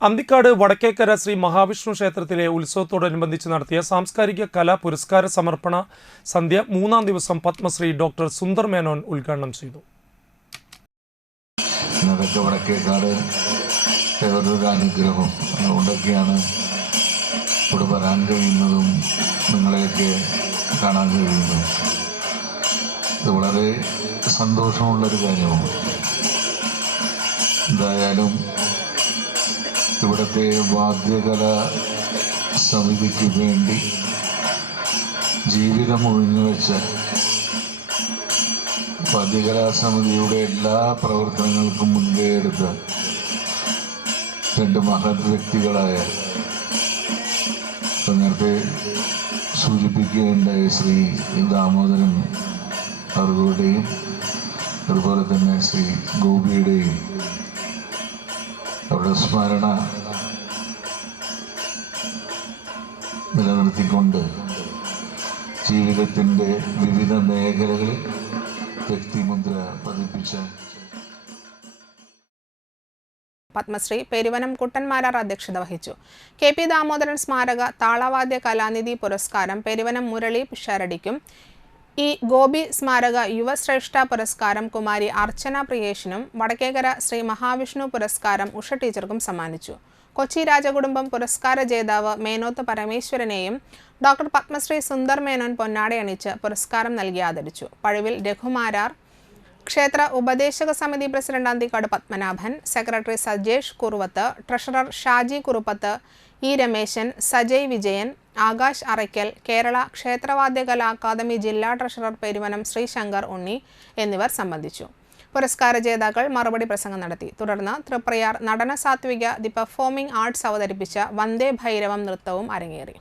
അന്തിക്കാട് വടക്കേക്കര ശ്രീ മഹാവിഷ്ണു ക്ഷേത്രത്തിലെ ഉത്സവത്തോടനുബന്ധിച്ച് നടത്തിയ സാംസ്കാരിക കലാ പുരസ്കാര സമർപ്പണ സന്ധ്യ മൂന്നാം ദിവസം പത്മശ്രീ ഡോക്ടർ സുന്ദർ മേനോൻ ഉദ്ഘാടനം ചെയ്തു. കാണാൻ വളരെ സന്തോഷമുള്ളൊരു കാര്യമാണ്. എന്തായാലും ഇവിടുത്തെ വാദ്യകല സമിതിക്ക് വേണ്ടി ജീവിതം ഒഴിഞ്ഞു വെച്ച വാദ്യകലാ സമിതിയുടെ എല്ലാ പ്രവർത്തനങ്ങൾക്കും മുൻകൈ എടുത്ത രണ്ട് മഹത് വ്യക്തികളായ നേരത്തെ സൂചിപ്പിക്കുകയുണ്ടായ ശ്രീ ദാമോദരൻ അവരുടെയും അതുപോലെ തന്നെ ശ്രീ ഗോപിയുടെയും അവരുടെ സ്മരണ നിലനിർത്തിക്കൊണ്ട് ജീവിതത്തിന്റെ വിവിധ മേഖലകളിൽ വ്യക്തിമുദ്ര പതിപ്പിച്ച പത്മശ്രീ പെരുവനം കുട്ടന്മാരാർ അധ്യക്ഷത വഹിച്ചു. കെ പി ദാമോദരൻ സ്മാരക താളവാദ്യ കലാനിധി പുരസ്കാരം പെരുവനം മുരളി പിഷാരടിക്കും ഇ ഗോപി സ്മാരക യുവശ്രേഷ്ഠ പുരസ്കാരം കുമാരി അർച്ചന പ്രിയേഷിനും വടക്കേക്കര ശ്രീ മഹാവിഷ്ണു പുരസ്കാരം ഉഷ ടീച്ചർക്കും സമ്മാനിച്ചു. കൊച്ചി രാജകുടുംബം പുരസ്കാര ജേതാവ് മേനോത്ത് പരമേശ്വരനെയും ഡോക്ടർ പത്മശ്രീ സുന്ദർ മേനോൻ പൊന്നാടയണിച്ച് പുരസ്കാരം നൽകി ആദരിച്ചു. പഴുവിൽ രഘുമാരാർ ക്ഷേത്ര ഉപദേശക സമിതി president Anthikkad Padmanabhan secretary Sajesh Kuruvath treasurer Shaji Kuruppath E Rameshan Sajay Vijayan Akash Arakkal Kerala ക്ഷേത്രവാദ്യ കലാ അക്കാദമി ജില്ലാ ട്രഷറർ പെരുവനം ശ്രീശങ്കർ ഉണ്ണി എന്നിവർ സംബന്ധിച്ചു. പുരസ്കാര ജേതാക്കൾ മറുപടി പ്രസംഗം നടത്തി. തുടർന്ന് തൃപ്രയാർ നടന സാത്വിക ദി പെർഫോമിംഗ് ആർട്സ് അവതരിപ്പിച്ച വന്ദേ ഭൈരവം നൃത്തവും അരങ്ങേറി.